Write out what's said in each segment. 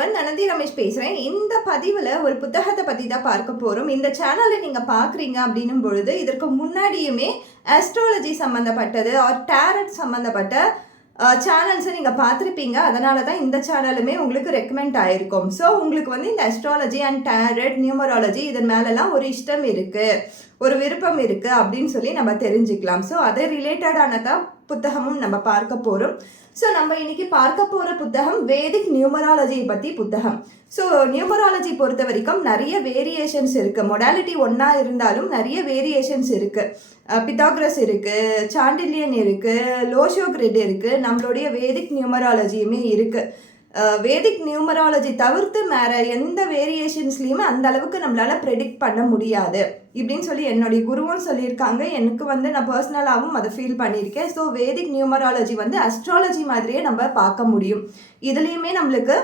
Everyone, நனந்தி Ramesh பேசுகிறேன். இந்த பதிவில் ஒரு புத்தகத்தை பற்றி தான் பார்க்க போகிறோம். இந்த சேனலை நீங்கள் பார்க்குறீங்க அப்படின்னும் பொழுது இதற்கு முன்னாடியுமே ஆஸ்ட்ராலஜி சம்மந்தப்பட்டது டேரட் சம்மந்தப்பட்ட சேனல்ஸை நீங்கள் பார்த்துருப்பீங்க. அதனால தான் இந்த சேனலுமே உங்களுக்கு ரெக்கமெண்ட் ஆகிருக்கும். ஸோ உங்களுக்கு வந்து இந்த அஸ்ட்ராலஜி அண்ட் டேரட், நியூமராலஜி இதன் மேலெலாம் ஒரு இஷ்டம் இருக்குது, ஒரு விருப்பம் இருக்குது அப்படின்னு சொல்லி நம்ம தெரிஞ்சுக்கலாம். ஸோ அதை ரிலேட்டடான தான் புத்தகமும் நம்ம பார்க்க போகிறோம். ஸோ நம்ம இன்னைக்கு பார்க்க போகிற புத்தகம் வேதிக் நியூமராலஜியை பற்றி புத்தகம். ஸோ நியூமராலஜி பொறுத்த வரைக்கும் நிறைய வேரியேஷன்ஸ் இருக்குது. மொடாலிட்டி ஒன்றா இருந்தாலும் நிறைய வேரியேஷன்ஸ் இருக்குது. பித்தாகரஸ் இருக்குது, சாண்டிலியன் இருக்குது, லோஷோ கிரிட் இருக்குது, நம்மளுடைய வேதிக் நியூமராலஜியுமே இருக்குது. வேதிக் நியூமராலஜி தவிர்த்து வேறு எந்த வேரியேஷன்ஸ்லையுமே அந்த அளவுக்கு நம்மளால் ப்ரெடிக்ட் பண்ண முடியாது இப்படின்னு சொல்லி என்னுடைய குருவும் சொல்லியிருக்காங்க. எனக்கு வந்து நான் பர்சனலாகவும் அதை ஃபீல் பண்ணியிருக்கேன். ஸோ வேதிக் நியூமராலஜி வந்து அஸ்ட்ராலஜி மாதிரியே நம்ம பார்க்க முடியும். இதுலேயுமே நம்மளுக்கு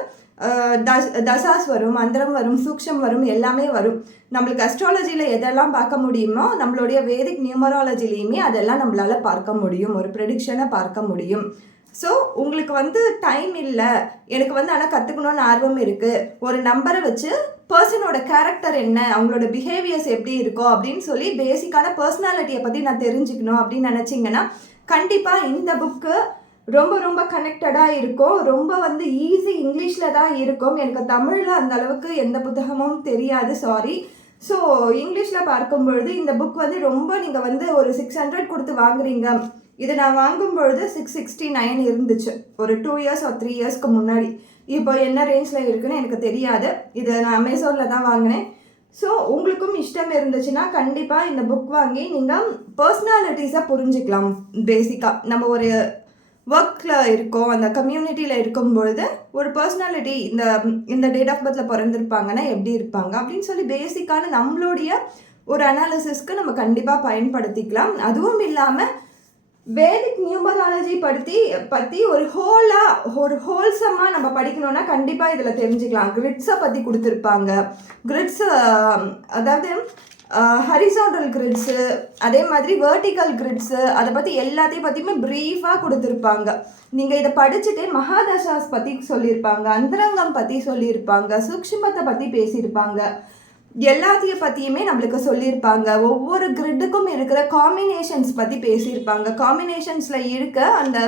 தசாஸ் வரும், மந்திரம் வரும், சூக்ஷம் வரும், எல்லாமே வரும். நம்மளுக்கு அஸ்ட்ராலஜியில் எதெல்லாம் பார்க்க முடியுமோ நம்மளுடைய வேதிக் நியூமராலஜிலையுமே அதெல்லாம் நம்மளால் பார்க்க முடியும், ஒரு ப்ரெடிக்ஷனை பார்க்க முடியும். ஸோ உங்களுக்கு வந்து டைம் இல்லை, எனக்கு வந்து ஆனால் கற்றுக்கணுன்னு ஆர்வம் இருக்குது, ஒரு நம்பரை வச்சு பர்சனோட கேரக்டர் என்ன, அவங்களோட பிஹேவியர்ஸ் எப்படி இருக்கோ அப்படின்னு சொல்லி பேசிக்கான பர்சனாலிட்டியை பற்றி நான் தெரிஞ்சுக்கணும் அப்படின்னு நினச்சிங்கன்னா கண்டிப்பாக இந்த புக்கு ரொம்ப ரொம்ப கனெக்டடாக இருக்கும். ரொம்ப வந்து ஈஸி, இங்கிலீஷில் தான் இருக்கும். எனக்கு தமிழில் அந்த அளவுக்கு எந்த புத்தகமும் தெரியாது, சாரி. ஸோ இங்கிலீஷில் பார்க்கும்பொழுது இந்த புக் வந்து ரொம்ப நீங்கள் வந்து ஒரு 600 கொடுத்து வாங்குறீங்க. இது நான் வாங்கும் பொழுது 669 இருந்துச்சு, ஒரு 2 இயர்ஸ் ஒரு 3 இயர்ஸ்க்கு முன்னாடி. இப்போ என்ன ரேஞ்சில் இருக்குன்னு எனக்கு தெரியாது. இது நான் அமேசானில் தான் வாங்கினேன். ஸோ உங்களுக்கும் இஷ்டம் இருந்துச்சுன்னா கண்டிப்பாக இந்த புக் வாங்கி நீங்கள் பர்சனாலிட்டிஸை புரிஞ்சுக்கலாம். பேசிக்காக நம்ம ஒரு ஒர்க்கில் இருக்கோம், அந்த கம்யூனிட்டியில் இருக்கும் பொழுது ஒரு பர்சனாலிட்டி இந்த டேட் ஆஃப் பர்த்தில் பிறந்திருப்பாங்கன்னா எப்படி இருப்பாங்க அப்படின்னு சொல்லி பேசிக்கான நம்மளுடைய ஒரு அனாலிசிஸ்க்கு நம்ம கண்டிப்பாக பயன்படுத்திக்கலாம். அதுவும் இல்லாமல் வேதிக் நியூமராலஜி பற்றி ஒரு ஹோல்சமாக நம்ம படிக்கணும்னா கண்டிப்பாக இதில் தெரிஞ்சுக்கலாம். கிரிட்ஸை பற்றி கொடுத்துருப்பாங்க. கிரிட்ஸ் அதாவது ஹரிசாண்டல் கிரிட்ஸு, அதே மாதிரி வெர்டிக்கல் கிரிட்ஸு, அதை பற்றி எல்லாத்தையும் பற்றியுமே ப்ரீஃபாக கொடுத்துருப்பாங்க. நீங்கள் இதை படிச்சுட்டு மகாதசாஸ் பற்றி சொல்லியிருப்பாங்க, அந்தரங்கம் பற்றி சொல்லியிருப்பாங்க, சூக்ஷ்மத்தை பற்றி பேசியிருப்பாங்க, எல்லாத்தையும் பற்றியுமே நம்மளுக்கு சொல்லியிருப்பாங்க. ஒவ்வொரு கிரிட்டுக்கும் இருக்கிற காம்பினேஷன்ஸ் பற்றி பேசியிருப்பாங்க. காம்பினேஷன்ஸில் இருக்க அந்த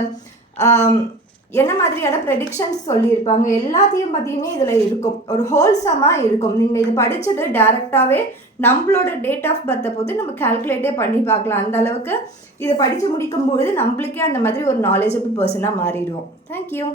என்ன மாதிரியான ப்ரெடிக்ஷன்ஸ் சொல்லியிருப்பாங்க. எல்லாத்தையும் பற்றியுமே இதில் இருக்கும், ஒரு ஹோல்சமாக இருக்கும். நீங்கள் இது படிச்சுட்டு டேரெக்டாகவே நம்மளோட டேட் ஆஃப் பர்த்தை போது நம்ம கால்குலேட்டே பண்ணி பார்க்கலாம். அந்த அளவுக்கு இதை படித்து முடிக்கும்பொழுது நம்மளுக்கே அந்த மாதிரி ஒரு நாலேஜபிள் பர்சனாக மாறிடுவோம். தேங்க்யூ.